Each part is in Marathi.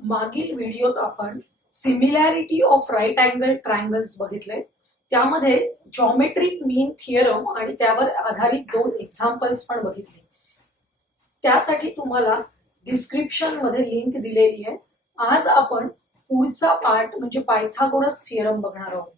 मागील व्हिडिओत आपण similarity of right angle triangles बघितले. त्यामध्ये जॉमेट्रिक मीन थिअरम आणि त्यावर आधारित 2 एक्झाम्पल्स पण बघितले. त्यासाठी तुम्हाला डिस्क्रिप्शन मध्ये लिंक दिलेली आहे. आज आपण पुढचा पार्ट म्हणजे पायथागोरस थिअरम बघणार आहोत.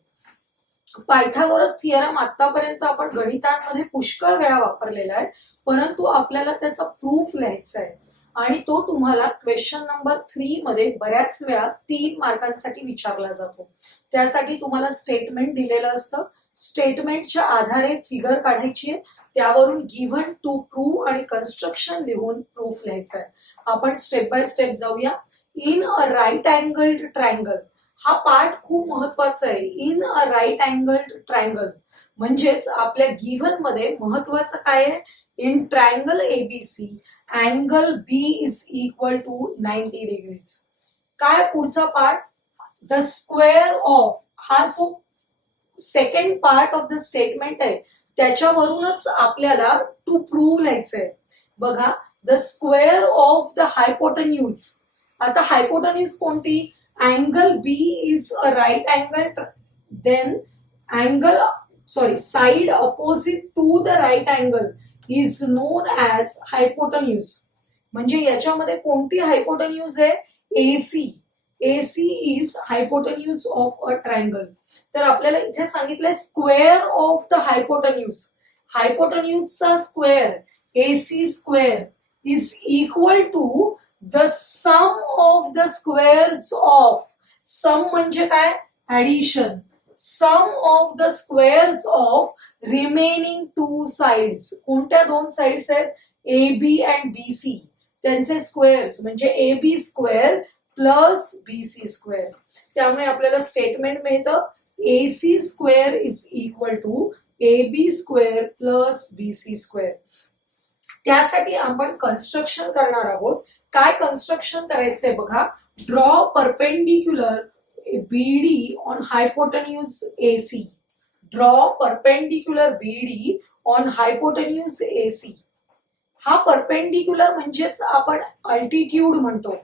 पायथागोरस थिअरम आतापर्यंत आपण गणितांमध्ये पुष्कळ वेळा वापरलेला आहे, परंतु आपल्याला त्याचा प्रूफ लिहायचा आहे आणि तो तुम्हाला क्वेश्चन नंबर 3 मध्ये बऱ्याच वेळा 3 मार्कांसाठी विचारला जातो. त्यासाठी तुम्हाला स्टेटमेंट दिलेलं असतं. स्टेटमेंटच्या आधारे फिगर काढायची आहे, त्यावरून गिव्हन टू प्रूव्ह आणि कन्स्ट्रक्शन लिहून प्रूफ लिहायचा आहे. आपण स्टेप बाय स्टेप जाऊया. In a right angled triangle हा पार्ट खूप महत्वाचा आहे. In a right angled triangle म्हणजेच आपल्या गिव्हन मध्ये महत्वाचं काय आहे? In triangle ABC angle B is equal to 90 degrees. काय पुढचा पार्ट? द स्क्वेअर ऑफ, हा जो second part of the statement आहे त्याच्यावरूनच आपल्याला टू प्रूव्ह लिहायचंय. बघा, the square of the hypotenuse. आता हायपोटेन्यूज कोणती? Angle B is a right angle, then side opposite to the right angle is known as hypotenuse. म्हणजे याच्यामध्ये कोणती हायपोटेन्यूज आहे? AC. AC is hypotenuse of a triangle. तर आपल्याला इथे सांगितलंय स्क्वेअर ऑफ द हायपोटेन्यूज. हायपोटेन्यूजचा square AC square is equal to the sum of the squares of. Sum म्हणजे काय? Addition. Sum of the squares of remaining 2 sides. कोणत्या 2 साइड्स आहेत? AB and BC. त्यांचे स्क्वेअर्स म्हणजे AB square plus BC square. त्यामुळे आपल्याला स्टेटमेंट मिळतं AC square is equal to AB square plus BC square. त्यासाठी आपण कन्स्ट्रक्शन करणार आहोत. काय कन्स्ट्रक्शन करायचंय बघा. Draw perpendicular BD on hypotenuse AC. Draw perpendicular BD on hypotenuse AC. हा परपेंडिक्युलर म्हणजेच आपण अल्टिट्यूड म्हणतो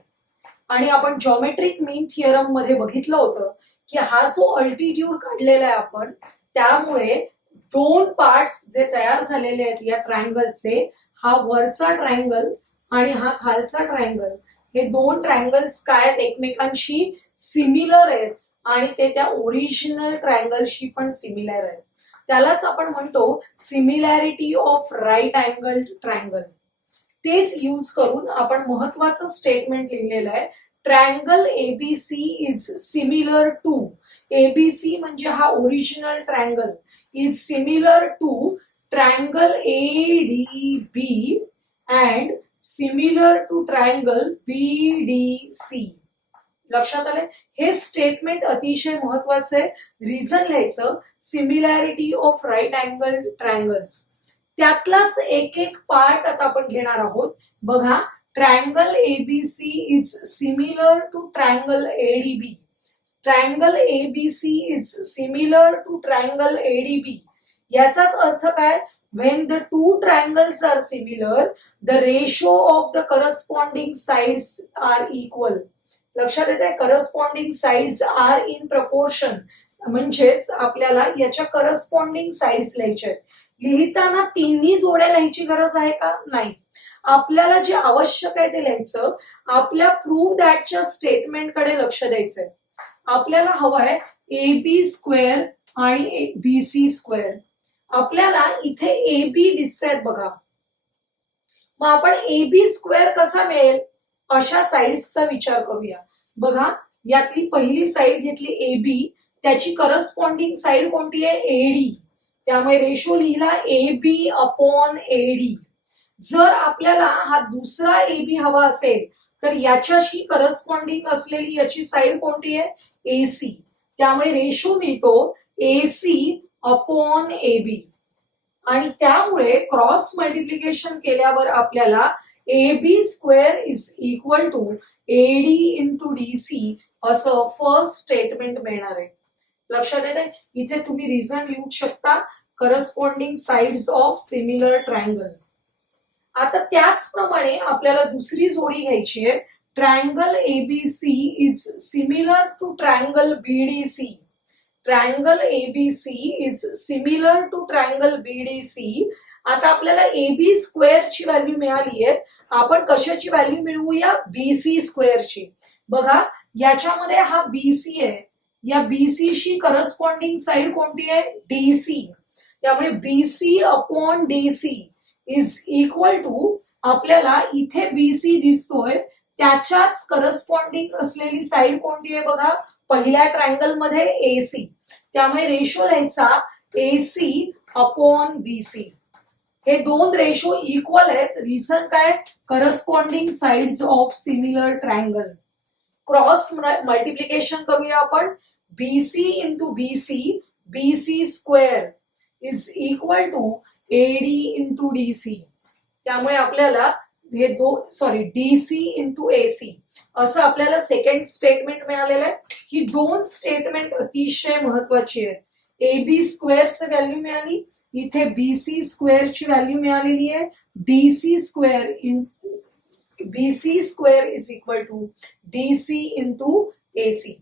आणि आपण जॉमेट्रिक मीन थिअरम मध्ये बघितलं होतं की हा जो अल्टिट्यूड काढलेला आहे आपण, त्यामुळे 2 पार्ट्स जे तयार झालेले आहेत या ट्रायंगलचे, हा वरचा ट्रायंगल आणि हा खालचा ट्रायंगल, हे 2 ट्रायंगल्स काय आहेत? एकमेकांशी सिमिलर आहेत आणि ते त्या ओरिजिनल ट्रायंगलशी पण सिमिलर आहेत. त्यालाच आपण म्हणतो similarity of right angled triangle. तेच यूज करून आपण महत्वाचं स्टेटमेंट लिहिलेलं आहे. Triangle ABC is similar to. ABC म्हणजे हा original triangle is similar to triangle ADB and similar to triangle BDC. लक्षात आलंय? हे स्टेटमेंट अतिशय महत्वाचं आहे. रिझन लिहायचं similarity of right angle triangles. त्यातलाच एक एक पार्ट आता आपण घेणार आहोत. बघा, triangle ABC is similar to triangle ADB. Triangle ABC is similar to triangle ADB. याचाच अर्थ काय? when the two triangles are similar, the ratio of the corresponding sides are equal. लक्षात येते? Corresponding sides are in proportion. म्हणजेच आपल्याला याच्या करस्पॉन्डिंग साइड्स लिहायच्या आहेत. लिहिताना तिन्ही जोड्या लिहायची गरज आहे का? नाही. आपल्याला जे आवश्यक आहे ते लिहायचं. आपल्या प्रूव्ह दॅटच्या स्टेटमेंट कडे लक्ष द्यायचंय. आपल्याला हवंय AB स्क्वेअर आणि BC स्क्वेअर. आपल्याला इथे AB दिसतायत बघा. मग आपण AB स्क्वेअर कसा मिळेल? अशा साइड्सचा विचार करूया. बघा, यातली पहिली साइड घेतली AB, त्याची करस्पॉन्डिंग साइड कोणती आहे? AD. त्यामुळे रेशो लिहिला AB अपॉन AD. जर आपल्याला हा दुसरा AB हवा असेल तर याच्याशी करस्पॉन्डिंग असलेली याची साइड कोणती आहे? AC. त्यामुळे रेशो मिळतो AC अपॉन AB. आणि त्यामुळे क्रॉस मल्टिप्लिकेशन केल्यावर आपल्याला AB square is equal to AD into DC असं फर्स्ट स्टेटमेंट मिळणार आहे. लक्षात येते? इथे तुम्ही रिझन लिहू शकता. Corresponding sides of similar triangle. आता त्याचप्रमाणे आपल्याला दुसरी जोडी घ्यायची आहे. triangle ABC is similar to triangle BDC. Triangle ABC is similar to triangle BDC. आता आपल्याला AB स्क्वेअर ची व्हॅल्यू मिळाली आहे. आपण कशाची व्हॅल्यू मिळवूया? BC स्क्वेअर ची. बघा याच्यामध्ये हा BC आहे, या BC शी करस्पॉन्डिंग साइड कोणती आहे? DC. त्यामुळे BC upon DC is equal to, आपल्याला इथे BC दिसतोय त्याच्याच करस्पॉन्डिंग असलेली साइड कोणती आहे? बघा पहिल्या ट्रायंगल मध्ये AC. त्यामुळे रेशो लिहायचा AC अपॉन BC. हे दोन रेशो इक्वल आहेत. रिझन काय? Corresponding sides of similar triangle. Cross multiplication करूया आपण. BC into BC, BC square is equal to AD into DC. त्यामुळे आपल्याला हे DC इंटू AC असं आपल्याला सेकंड स्टेटमेंट मिळालेलं आहे. ही दोन स्टेटमेंट अतिशय महत्वाची आहेत. AB स्क्वेअरची व्हॅल्यू मिळाली, इथे BC स्क्वेअरची व्हॅल्यू मिळालेली आहे. DC square BC square is equal to DC into AC.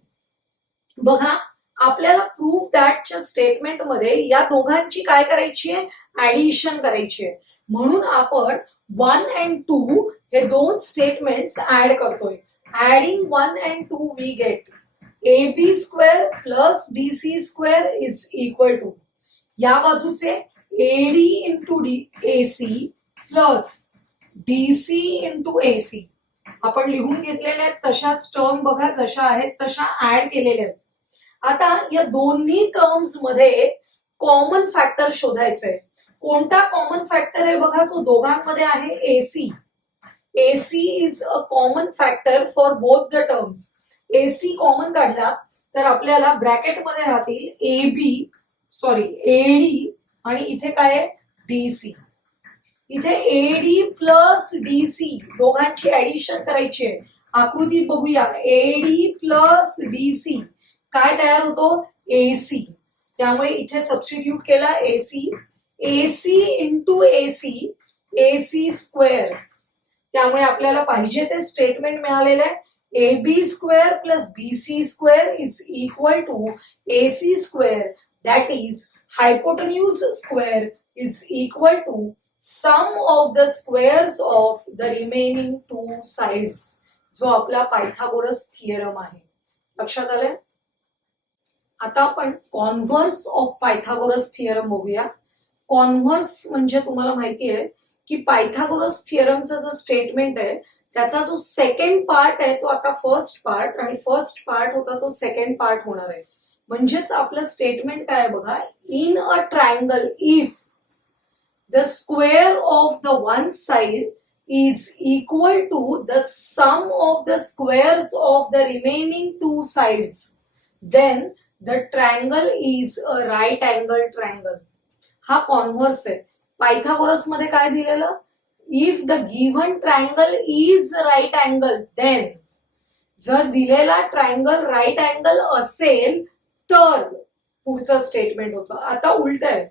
बघा आपल्याला प्रूफ दॅटच्या स्टेटमेंट मध्ये या दोघांची काय करायची आहे? ऍडिशन करायची आहे. म्हणून आपण 1 and 2 हे दोन स्टेटमेंट्स ऍड करतोय. Adding 1 and 2 we get AB square plus BC square is equal to, या बाजूचे AD into AC plus DC into AC. आपण लिहून घेतलेल्या आहेत तशाच टर्म बघा जशा आहेत तशा ऍड केलेल्या आहेत. आता या दोन्ही टर्म्स मध्ये कॉमन फॅक्टर शोधायचा आहे. कोणता कॉमन फॅक्टर आहे? बघा जो दोघांमध्ये आहे AC. AC is a common factor for both the terms. AC common काढला तर आपल्याला ब्रॅकेट मध्ये राहतील AD आणि इथे काय आहे? DC. इथे AD प्लस DC दोघांची ऍडिशन करायची आहे. आकृतीत बघूया. AD प्लस DC काय तयार होतो? AC. त्यामुळे इथे सबस्टिट्यूट केला AC इंटू AC स्क्वेअर. त्यामुळे आपल्याला पाहिजे ते स्टेटमेंट मिळालेलं आहे. AB square plus BC square is equal to AC square, that is hypotenuse square is equal to sum of the squares of the remaining two sides, जो आपला पायथागोरस थिअरम आहे. लक्षात आलंय? आता आपण कॉन्व्हर्स ऑफ पायथागोरस थिअरम बघूया. कॉन्व्हर्स म्हणजे तुम्हाला माहिती आहे की पायथागोरस थिअरमचा जो स्टेटमेंट आहे त्याचा जो सेकंड पार्ट आहे तो आता फर्स्ट पार्ट आणि फर्स्ट पार्ट होता तो सेकंड पार्ट होणार आहे. म्हणजेच आपलं स्टेटमेंट काय बघा, in a triangle if the square of the one side is equal to the sum of the squares of the remaining two sides, then the triangle is a right angle triangle. हा कॉन्व्हर्स आहे. पायथागोरस मध्ये काय दिलेलं? If the given triangle is right angle then, जर दिलेला ट्रायंगल राईट अँगल असेल तर पुढचं स्टेटमेंट होतं. आता उलट आहे.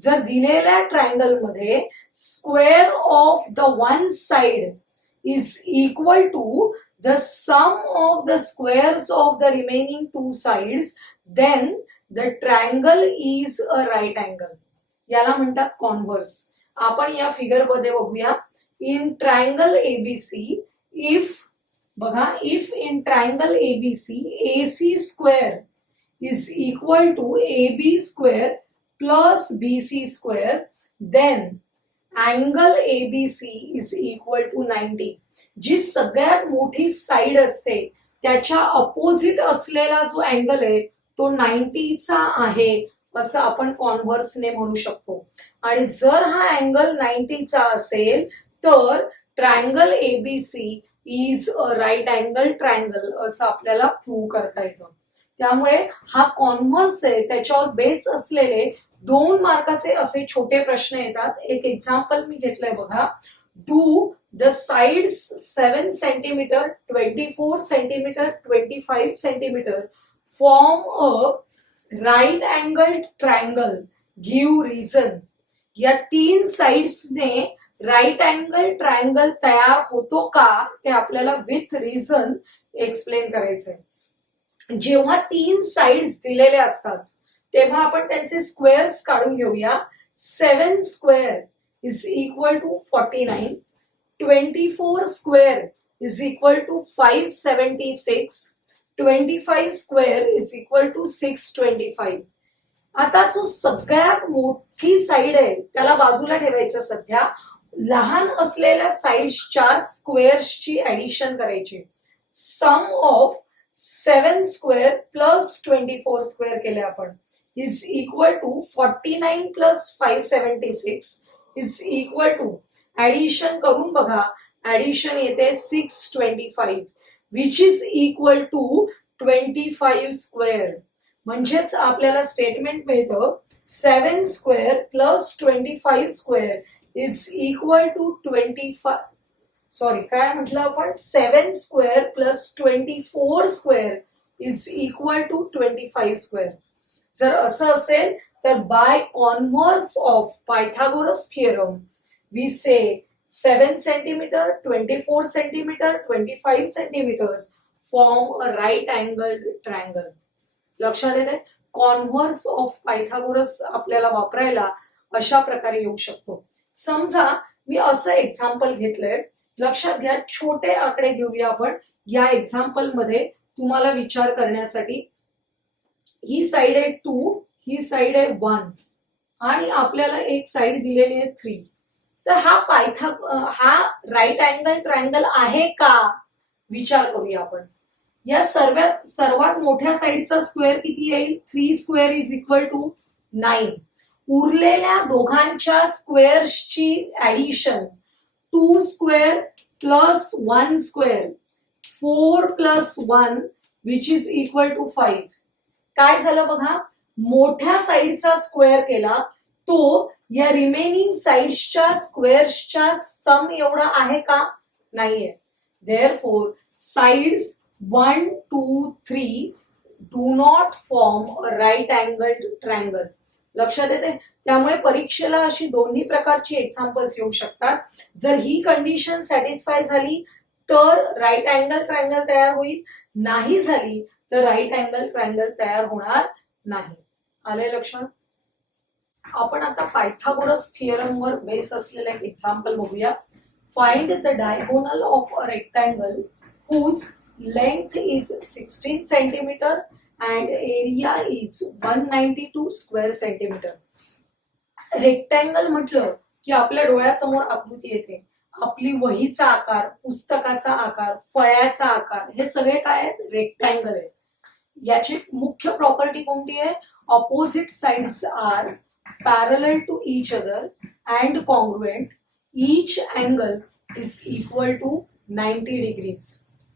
जर दिलेल्या ट्रायंगल मध्ये square of the one side is equal to the sum of the squares of the remaining two sides, then the triangle is a right angle. याला म्हणतात कॉन्व्हर्स. आपण या फिगर मध्ये बघूया. इन ट्रायंगल एबीसी इफ, बघा, if in triangle ABC AC square is equal to AB square plus BC square, then angle ABC is equal to 90. जी सगळ्यात मोठी साइड असते त्याच्या अपोजिट असलेला जो अँगल आहे तो 90चा आहे असं आपण कॉन्व्हर्सने म्हणू शकतो. आणि जर हा अँगल 90चा असेल तर triangle ABC is a right angle triangle असं आपल्याला प्रूव्ह करता येतं. त्यामुळे हा कॉन्व्हर्स आहे. त्याच्यावर बेस असलेले 2 मार्काचे असे छोटे प्रश्न येतात. एक एक्झाम्पल मी घेतलंय बघा. Do the sides 7 centimetre, 24 centimetre, 25 centimetre form a right angle triangle, give reason. या 3 साइड्सने राईट अँगल ट्रायंगल तयार होतो का ते आपल्याला विथ रिझन एक्सप्लेन करायचंय. जेव्हा 3 साइड्स दिलेले असतात तेव्हा आपण त्यांचे स्क्वेअर्स काढून घेऊया. 7 square is equal to 49, 24 square is equal to 576, 25 square is equal to 625. आता जो सगळ्यात मोठी साइड आहे त्याला बाजूला ठेवायचं. सध्या लहान असलेल्या साइड्सच्या स्क्वेअर्सची ऍडिशन करायची. Sum of 7 square plus 24 square केले आपण is equal to 49 plus 576 is equal to, addition करून बघा, ऍडिशन येते 625 which is equal to 25 square. म्हणजेच आपल्याला स्टेटमेंट मिळतं 7 square plus 25 square is equal to 25, sorry काय म्हटलं आपण, 7 square plus 24 square is equal to 25 square. जर असं असेल तर by converse of Pythagoras theorem we say 7 centimetre, 24 centimetre, 25 centimetres form a right angled triangle. लक्षात येते, कॉन्व्हर्स ऑफ पायथागोरस आपल्याला वापरायला अशा प्रकारे येऊ शकतो. समजा मी असं एक्झाम्पल घेतलंय, लक्षात घ्या छोटे आकडे घेऊया आपण या एक्झाम्पल मध्ये तुम्हाला विचार करण्यासाठी. ही साइड आहे 2, ही साइड आहे 1 आणि आपल्याला एक साइड दिलेली आहे 3. तर हा राईट अँगल ट्रायंगल आहे का विचार करूया आपण. या सर्वात मोठ्या साइडचा स्क्वेअर किती येईल, 3 स्क्वेअर इज इक्वल टू 9. उरलेल्या दोघांच्या स्क्वेअर्सची addition 2 square plus 1 square, 4 plus 1 which is equal to 5. काय झालं बघा, मोठ्या साइडचा स्क्वेअर केला तो या रिमेनिंग साइड्सच्या स्क्वेअर्सच्या सम एवढा आहे का, नाहीये. Therefore sides 1, 2, 3 do not form a right angled triangle. लक्षात येते, त्यामुळे परीक्षेला अशी दोन्ही प्रकारची एक्झाम्पल्स येऊ शकतात. जर ही कंडिशन सॅटिस्फाय झाली तर राईट अँगल ट्रायंगल तयार होईल, नाही झाली तर राईट अँगल ट्रायंगल तयार होणार नाही. आले लक्षात. आपण आता पायथागोरस थिअरम वर बेस असलेलं एक एक्झाम्पल बघूया. Find the diagonal of a rectangle whose length is 16 centimeter and area is 192 square centimeter. Rectangle म्हटलं की आपल्या डोळ्यासमोर आकृती येते. आपली वहीचा आकार, पुस्तकाचा आकार, फळ्याचा आकार, हे सगळे काय आहेत, रेक्टँगल आहेत. याची मुख्य प्रॉपर्टी कोणती आहे, opposite sides are parallel to each other and congruent, each angle is equal to 90 degrees.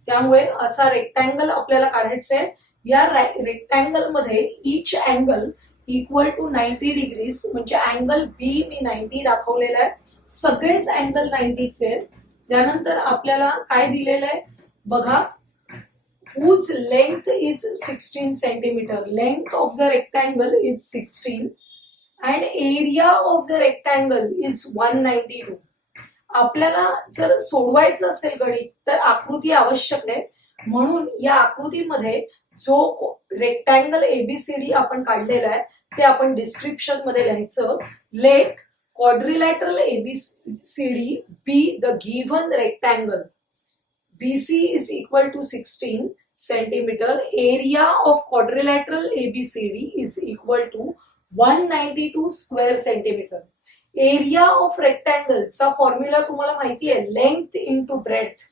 त्यामुळे असा रेक्टँगल आपल्याला काढायचा आहे. या रेक्टँगल मध्ये each angle equal to 90 degrees, म्हणजे अँगल बी मी 90 दाखवलेला आहे, सगळेच अँगल 90चे आहेत. त्यानंतर आपल्याला काय दिलेलं आहे बघा, whose length is 16 centimeter. Length of the rectangle is 16 and area of the rectangle is 192. आपल्याला जर सोडवायचं असेल गणित तर आकृती आवश्यक आहे. म्हणून या आकृतीमध्ये जो रेक्टँगल एबीसीडी आपण काढलेला आहे ते आपण डिस्क्रिप्शन मध्ये लिहायचं. Let quadrilateral ABCD be the given rectangle. BC is equal to 16 centimeter. Area of quadrilateral ABCD is equal to 192 square centimeter. Area of rectangle चा फॉर्म्युला तुम्हाला माहिती आहे, length into breadth.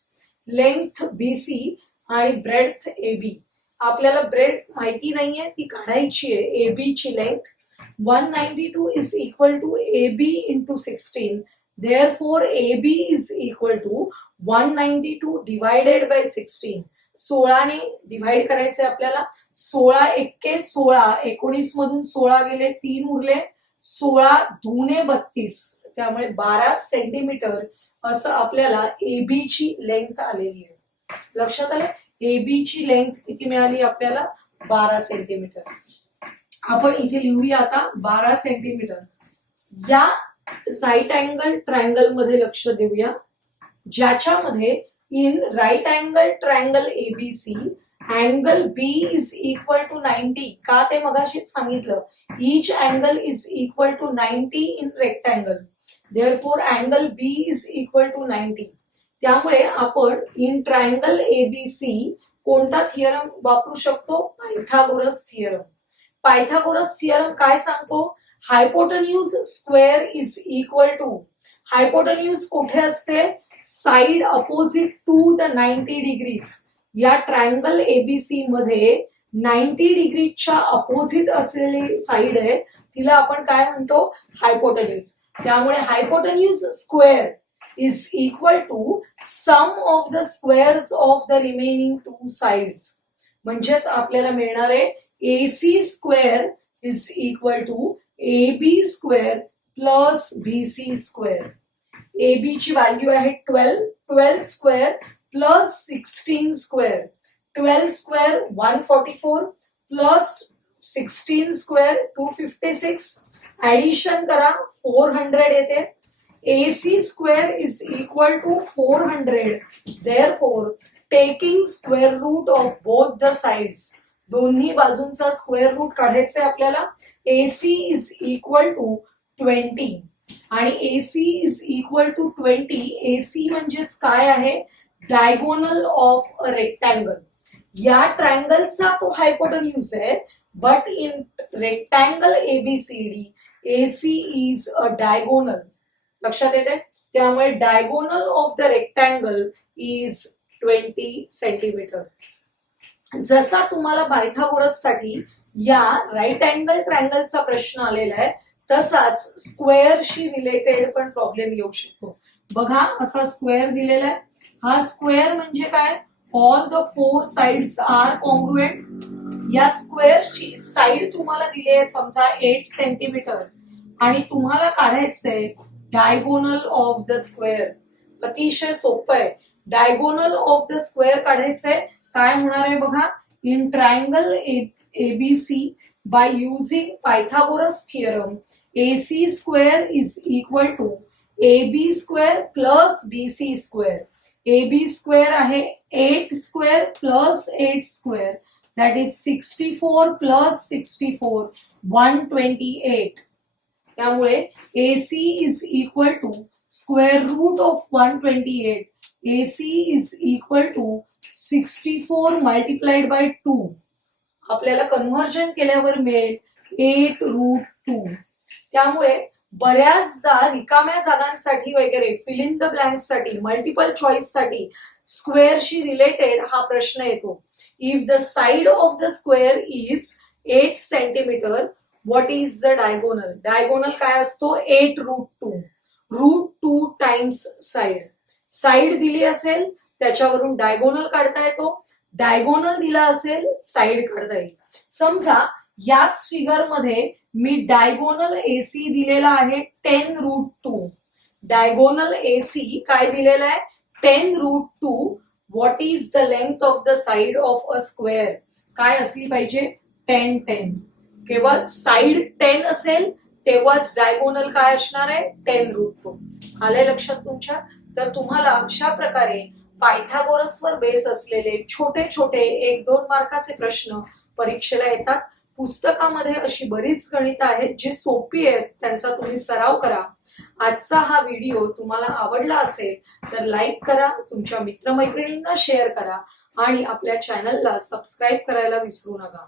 Length BC आणि ब्रेथ AB. आपल्याला ब्रेथ माहिती नाहीये, ती काढायची आहे. AB ची length 192 is equal to AB into 16. Therefore, AB is equal to 192 divided by 16. 16 ने डिवाइड करायचे आपल्याला. 16 एक्के 16, 19 मधून 16 गेले, 3 उरले, 16 दुने 32, त्यामुळे 12 सेंटीमीटर असं आपल्याला AB ची लेंथ आलेली आहे. लक्षात आलं, AB ची लेंथ किती मिळाली आपल्याला, 12 सेंटीमीटर. आपण इथे लिहूया आता 12 सेंटीमीटर. या राईट अँगल ट्रायंगल मध्ये लक्ष देऊया, ज्याच्यामध्ये in right angle triangle ABC angle B is equal to 90. का ते मगाशीच सांगितलं, each angle is equal to 90 in rectangle, therefore angle B is equal to 90. त्यामुळे आपण इन ट्रायंगल एबीसी कोणता थिअरम वापरू शकतो? Pythagoras theorem. पायथागोरस थिअरम काय सांगतो? Hypotenuse square is equal to, hypotenuse कुठे असते? Side opposite to the 90 degrees. या ट्रायंगल एबीसी मध्ये 90 डिग्रीच्या अपोजिट असलेली साइड आहे, तिला आपण काय म्हणतो? हायपोटेन्यूज. त्यामुळे hypotenuse square is equal to sum of the squares of the remaining two sides. म्हणजेच आपल्याला मिळणार आहे AC square is equal to AB square plus BC square. AB ची व्हॅल्यू आहे 12 square plus 16 square. 12 square 144 plus 16 square 256. Addition करा 400 येते. AC square is equal to 400. Therefore, taking square root of both the sides, दोन्ही बाजूंचा स्क्वेअर रूट काढायचे आपल्याला. AC is equal to 20 आणि AC is equal to 20. AC म्हणजेच काय आहे? Diagonal of a rectangle. या ट्रायंगलचा तो हायपोटेन्यूज आहे, but in rectangle ABCD AC is a diagonal. लक्षात येते? त्यामुळे diagonal of the rectangle is 20 centimetre. जसा तुम्हाला पायथागोरस साठी या राईट अँगल ट्रायंगलचा प्रश्न आलेला आहे, तसाच स्क्वेअरशी रिलेटेड पण प्रॉब्लेम येऊ शकतो. बघा, असा स्क्वेअर दिलेला आहे. हा स्क्वेअर म्हणजे काय? All the 4 sides are congruent. या स्क्वेअरची साइड तुम्हाला दिली आहे समजा 8 सेंटीमीटर आणि तुम्हाला काढायचंय डायगोनल ऑफ द स्क्वेअर. अतिशय सोपं आहे. डायगोनल ऑफ द स्क्वेअर काढायचंय. काय होणार आहे बघा, in triangle ABC by using Pythagoras theorem, AC square is equal to AB square plus BC square. AB square आहे 8 square plus 8 square, that is 64 plus 64, 128. त्यामुळे AC is equal to square root of 128. AC is equal to 64 multiplied by 2. आपल्याला कन्व्हर्जन केल्यावर मिळेल 8√2. त्यामुळे बऱ्याचदा रिकाम्या जागांसाठी वगैरे फिल इन द ब्लँक्स साठी, मल्टिपल चॉईस साठी स्क्वेअरशी रिलेटेड हा प्रश्न येतो. If the side of the square is 8 centimetre, what is the diagonal? Diagonal काय असतो? 8√2. √2 टाइम्स साइड. साइड दिली असेल त्याच्यावरून डायगोनल काढता येतो. डायगोनल दिला असेल साइड काढता येईल. समजा याच फिगर मध्ये मी डायगोनल AC दिलेला आहे 10√2. डायगोनल AC काय दिलेला आहे? 10√2. What is the length of the side of a square? काय असली पाहिजे? 10. केवळ साइड 10 असेल तेव्हाच डायगोनल काय असणार आहे? 10√2. आलंय लक्षात तुमच्या? तर तुम्हाला अशा प्रकारे पायथागोरसवर बेस असलेले छोटे छोटे 1-2 मार्काचे प्रश्न परीक्षेला येतात. पुस्तकामध्ये अशी बरीच गणितं आहेत जी सोपी आहेत, त्यांचा तुम्ही सराव करा. आजचा हा व्हिडिओ तुम्हाला आवडला असेल तर लाईक करा, तुमच्या मित्रमैत्रिणींना शेअर करा आणि आपल्या चॅनलला सबस्क्राईब करायला विसरू नका.